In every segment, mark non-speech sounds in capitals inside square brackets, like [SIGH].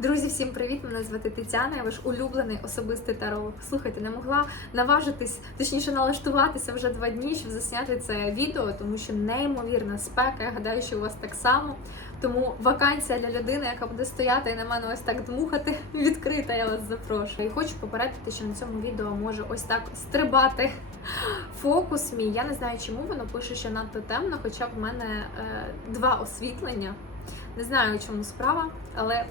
Друзі, всім привіт! Мене звати Тетяна, я ваш улюблений особистий таролог. Слухайте, не могла наважитись, точніше налаштуватися вже два дні, щоб засняти це відео, тому що неймовірна спека. Я гадаю, що у вас так само. Тому вакансія для людини, яка буде стояти і на мене ось так дмухати, [LAUGHS] відкрита. Я вас запрошую. І хочу попередити, що на цьому відео може ось так стрибати фокус мій. Я не знаю, чому воно пише, що надто темно, хоча в мене е, два освітлення. Не знаю, у чому справа, але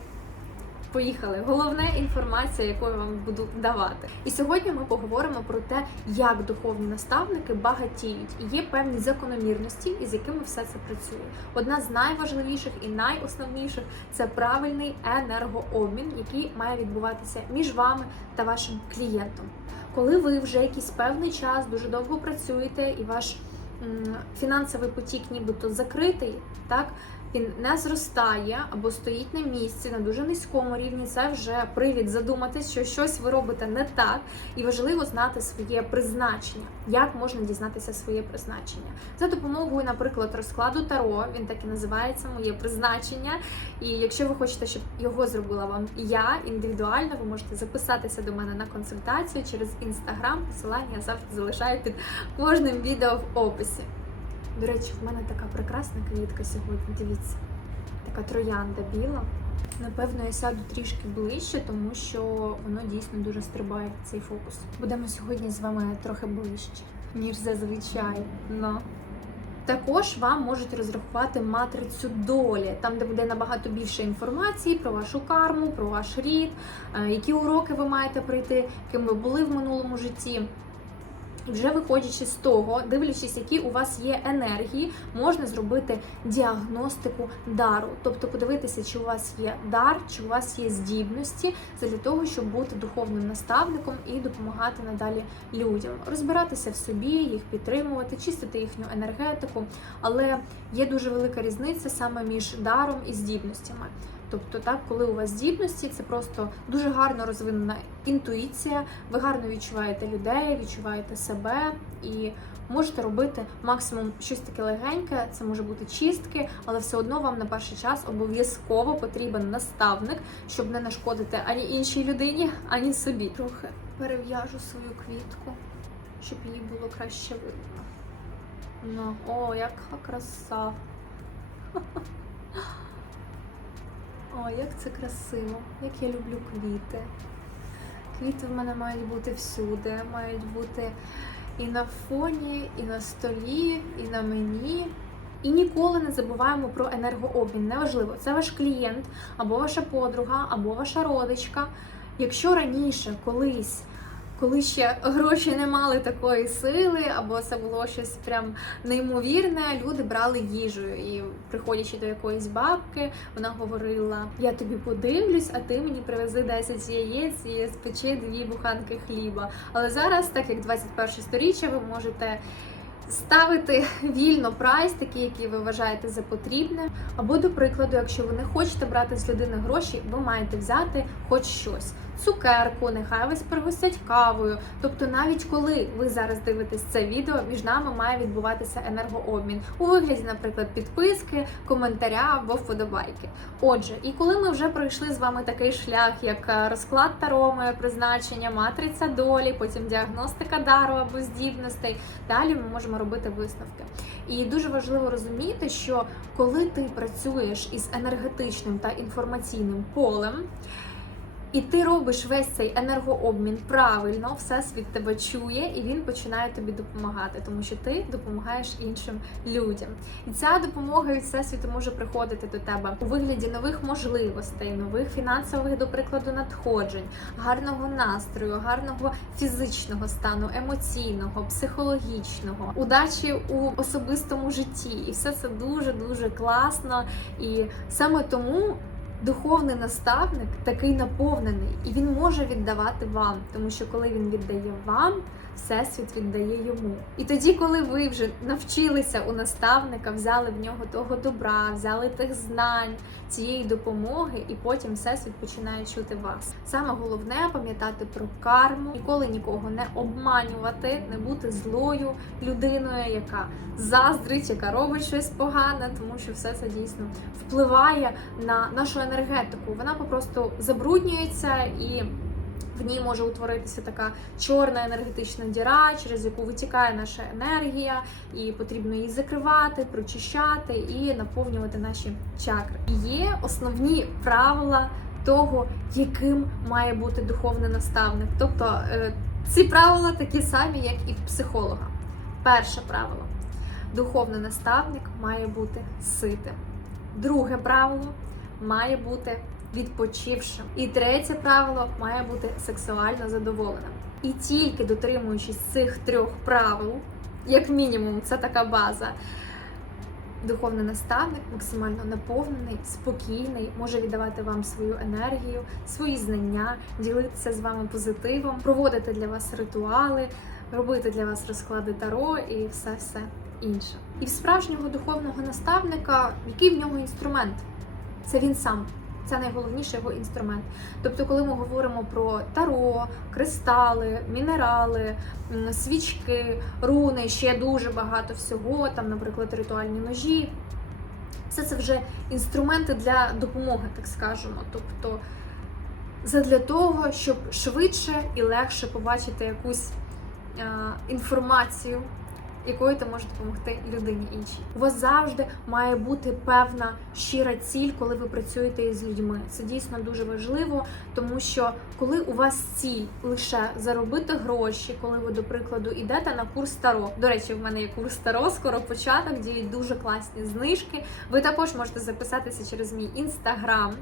Поїхали. Головне інформація, яку я вам буду давати. І сьогодні ми поговоримо про те, як духовні наставники багатіють, і є певні закономірності, із якими все це працює. Одна з найважливіших і найосновніших це правильний енергообмін, який має відбуватися між вами та вашим клієнтом. Коли ви вже якийсь певний час дуже довго працюєте, і ваш фінансовий потік, нібито закритий, так він не зростає або стоїть на місці на дуже низькому рівні. Це вже привід задуматись, що щось ви робите не так, і важливо знати своє призначення. Як можна дізнатися своє призначення? За допомогою, наприклад, розкладу Таро, він так і називається Моє призначення. І якщо ви хочете, щоб його зробила вам я індивідуально, ви можете записатися до мене на консультацію через інстаграм. Посилання завжди залишаю під кожним відео в описі. До речі, в мене така прекрасна квітка сьогодні. Дивіться, така троянда біла. Напевно, я сяду трішки ближче, тому що воно дійсно дуже стрибає цей фокус. Будемо сьогодні з вами трохи ближче, ніж зазвичай. Ну. Також вам можуть розрахувати матрицю долі, там, де буде набагато більше інформації про вашу карму, про ваш рід, е, які уроки ви маєте пройти, ким ви були в минулому житті. Вже виходячи з того, дивлячись, які у вас є енергії, можна зробити діагностику дару, тобто подивитися, чи у вас є дар, чи у вас є здібності для того, щоб бути духовним наставником і допомагати надалі людям, розбиратися в собі, їх підтримувати, чистити їхню енергетику. Але є дуже велика різниця саме між даром і здібностями. Тобто, так, коли у вас здібності, це просто дуже гарно розвинена інтуїція, ви гарно відчуваєте людей, відчуваєте себе і можете робити максимум щось таке легеньке, це може бути чистки, але все одно вам на перший час обов'язково потрібен наставник, щоб не нашкодити ані іншій людині, ані собі. Трохи перев'яжу свою квітку, щоб її було краще видно. Ну, о, яка краса! О, як це красиво, як я люблю квіти. Квіти в мене мають бути всюди, мають бути і на фоні, і на столі, і на мені. І ніколи не забуваємо про енергообмін. Неважливо, це ваш клієнт, або ваша подруга, або ваша родичка. Якщо раніше колись коли ще гроші не мали такої сили, або це було щось прям неймовірне, люди брали їжею. І приходячи до якоїсь бабки, вона говорила: Я тобі подивлюсь, а ти мені привези 10 яєць і спечи дві буханки хліба. Але зараз, так як 21 сторіччя, ви можете. Ставити вільно прайс, такий, який ви вважаєте за потрібне. Або, до прикладу, якщо ви не хочете брати з людини гроші, ви маєте взяти хоч щось. Цукерку, нехай вас пригостять кавою. Тобто, навіть коли ви зараз дивитесь це відео, між нами має відбуватися енергообмін у вигляді, наприклад, підписки, коментаря або вподобайки. Отже, і коли ми вже пройшли з вами такий шлях, як е, розклад таро, моє призначення, матриця долі, потім діагностика дару або здібностей, далі ми можемо робити висновки. І дуже важливо розуміти, що коли ти працюєш із енергетичним та інформаційним полем. І ти робиш весь цей енергообмін правильно, всесвіт тебе чує, і він починає тобі допомагати, тому що ти допомагаєш іншим людям. І ця допомога від всесвіту може приходити до тебе у вигляді нових можливостей, нових фінансових, до прикладу, надходжень, гарного настрою, гарного фізичного стану, емоційного, психологічного, удачі у особистому житті. І все це дуже дуже класно. І саме тому. Духовний наставник такий наповнений, і він може віддавати вам, тому що коли він віддає вам Всесвіт віддає йому. І тоді, коли ви вже навчилися у наставника, взяли в нього того добра, взяли тих знань, цієї допомоги, і потім всесвіт починає чути вас. Саме головне пам'ятати про карму, ніколи нікого не обманювати, не бути злою людиною, яка заздрить, яка робить щось погане, тому що все це дійсно впливає на нашу енергетику. Вона попросту забруднюється і. В ній може утворитися така чорна енергетична діра, через яку витікає наша енергія, і потрібно її закривати, прочищати і наповнювати наші чакри. Є основні правила того, яким має бути духовний наставник. Тобто е, ці правила такі самі, як і в психолога. Перше правило: духовний наставник має бути ситим. Друге правило має бути відпочившим. І третє правило має бути сексуально задоволеним. І тільки дотримуючись цих трьох правил, як мінімум, це така база. Духовний наставник максимально наповнений, спокійний, може віддавати вам свою енергію, свої знання, ділитися з вами позитивом, проводити для вас ритуали, робити для вас розклади таро і все все інше. І в справжнього духовного наставника, який в нього інструмент? Це він сам. Це найголовніший його інструмент. Тобто, коли ми говоримо про таро, кристали, мінерали, свічки, руни, ще дуже багато всього, там, наприклад, ритуальні ножі. Все це вже інструменти для допомоги, так скажемо. Тобто, задля того, щоб швидше і легше побачити якусь е, інформацію, якою ти можеш допомогти людині іншій. У вас завжди має бути певна щира ціль, коли ви працюєте із людьми. Це дійсно дуже важливо, тому що коли у вас ціль лише заробити гроші, коли ви, до прикладу, йдете на курс Таро. До речі, в мене є курс Таро, скоро початок, діють дуже класні знижки. Ви також можете записатися через мій інстаграм.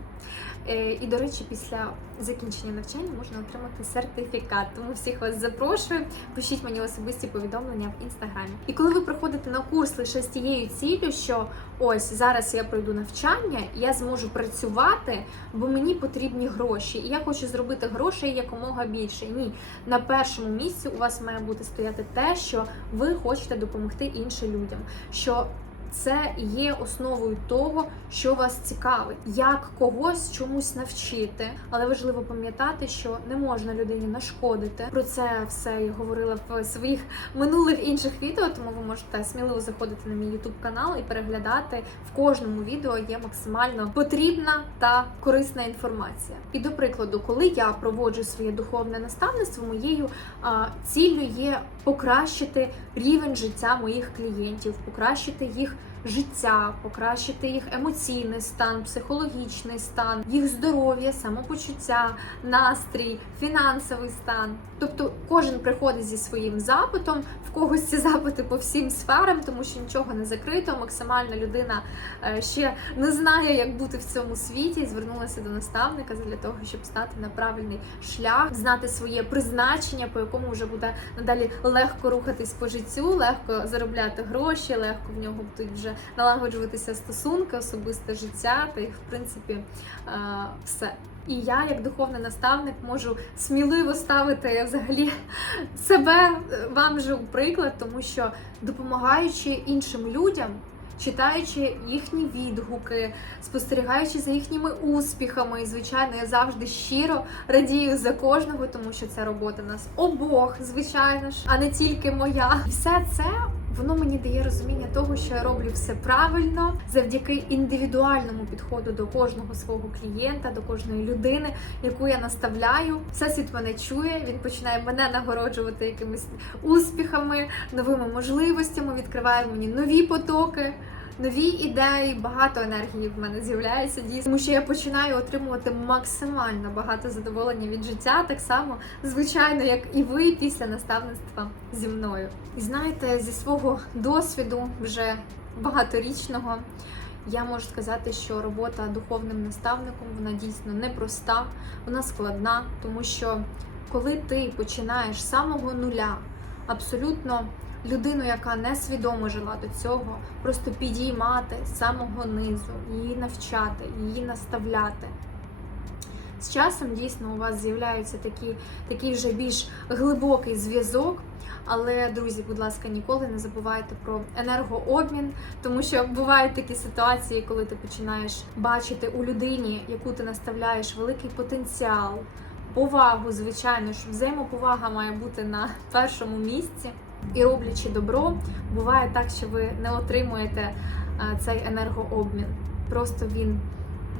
Е, І, до речі, після закінчення навчання можна отримати сертифікат. Тому всіх вас запрошую. Пишіть мені особисті повідомлення в інстаграмі. І коли ви приходите на курс лише з тією ціллю, що ось зараз я пройду навчання, я зможу працювати, бо мені потрібні гроші, і я хочу зробити грошей якомога більше. Ні, на першому місці у вас має бути стояти те, що ви хочете допомогти іншим людям. що це є основою того, що вас цікавить, як когось чомусь навчити. Але важливо пам'ятати, що не можна людині нашкодити. Про це все я говорила в своїх минулих інших відео, тому ви можете сміливо заходити на мій YouTube канал і переглядати в кожному відео є максимально потрібна та корисна інформація. І до прикладу, коли я проводжу своє духовне наставництво, моєю а, ціллю є покращити рівень життя моїх клієнтів, покращити їх життя, покращити їх емоційний стан, психологічний стан, їх здоров'я, самопочуття, настрій, фінансовий стан. Тобто кожен приходить зі своїм запитом, в когось ці запити по всім сферам, тому що нічого не закрито. Максимально людина е, ще не знає, як бути в цьому світі, і звернулася до наставника для того, щоб стати на правильний шлях, знати своє призначення, по якому вже буде надалі легко рухатись по життю, легко заробляти гроші, легко в нього будуть вже налагоджуватися стосунки, особисте життя та їх, в принципі, е, все. І я, як духовний наставник, можу сміливо ставити взагалі себе е, вам же у приклад, тому що допомагаючи іншим людям. Читаючи їхні відгуки, спостерігаючи за їхніми успіхами, і звичайно, я завжди щиро радію за кожного, тому що це робота нас обох, звичайно ж, а не тільки моя. Все це воно мені дає розуміння того, що я роблю все правильно завдяки індивідуальному підходу до кожного свого клієнта, до кожної людини, яку я наставляю. Всесвіт мене чує, він починає мене нагороджувати якимись успіхами, новими можливостями, відкриває мені нові потоки. Нові ідеї, багато енергії в мене з'являється дійсно, тому що я починаю отримувати максимально багато задоволення від життя, так само, звичайно, як і ви після наставництва зі мною. І знаєте, зі свого досвіду вже багаторічного я можу сказати, що робота духовним наставником вона дійсно непроста, вона складна, тому що коли ти починаєш з самого нуля, абсолютно людину, яка несвідомо жила до цього, просто підіймати з самого низу, її навчати, її наставляти. З часом дійсно у вас з'являється такий, такий вже більш глибокий зв'язок. Але, друзі, будь ласка, ніколи не забувайте про енергообмін, тому що бувають такі ситуації, коли ти починаєш бачити у людині, яку ти наставляєш великий потенціал, повагу, звичайно ж, взаємоповага має бути на першому місці. І роблячи добро, буває так, що ви не отримуєте е, цей енергообмін. Просто він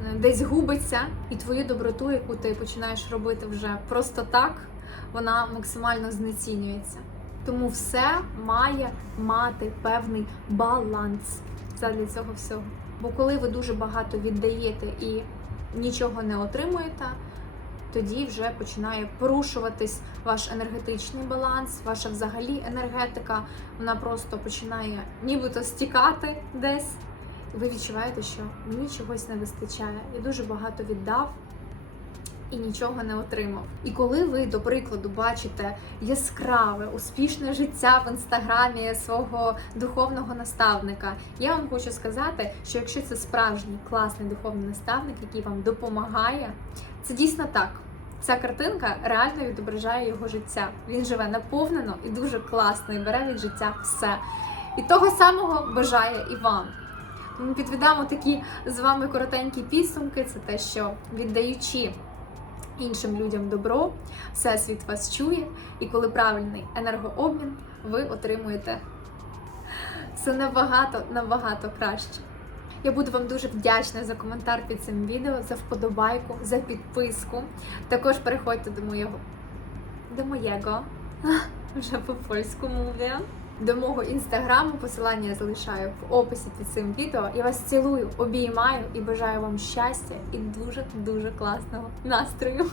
е, десь губиться, і твою доброту, яку ти починаєш робити вже просто так, вона максимально знецінюється. Тому все має мати певний баланс задля цього всього. Бо коли ви дуже багато віддаєте і нічого не отримуєте, тоді вже починає порушуватись ваш енергетичний баланс, ваша взагалі енергетика. Вона просто починає нібито стікати десь. Ви відчуваєте, що мені чогось не вистачає. Я дуже багато віддав і нічого не отримав. І коли ви, до прикладу, бачите яскраве, успішне життя в інстаграмі свого духовного наставника, я вам хочу сказати, що якщо це справжній класний духовний наставник, який вам допомагає, це дійсно так. Ця картинка реально відображає його життя. Він живе наповнено і дуже класно, і бере від життя все. І того самого бажає і вам. Тому підведемо такі з вами коротенькі підсумки. Це те, що віддаючи іншим людям добро, всесвіт вас чує, і коли правильний енергообмін, ви отримуєте все набагато набагато краще. Я буду вам дуже вдячна за коментар під цим відео, за вподобайку, за підписку. Також переходьте до моєго до моєго вже по польську мові. До мого інстаграму посилання я залишаю в описі під цим відео. Я вас цілую, обіймаю і бажаю вам щастя і дуже дуже класного настрою.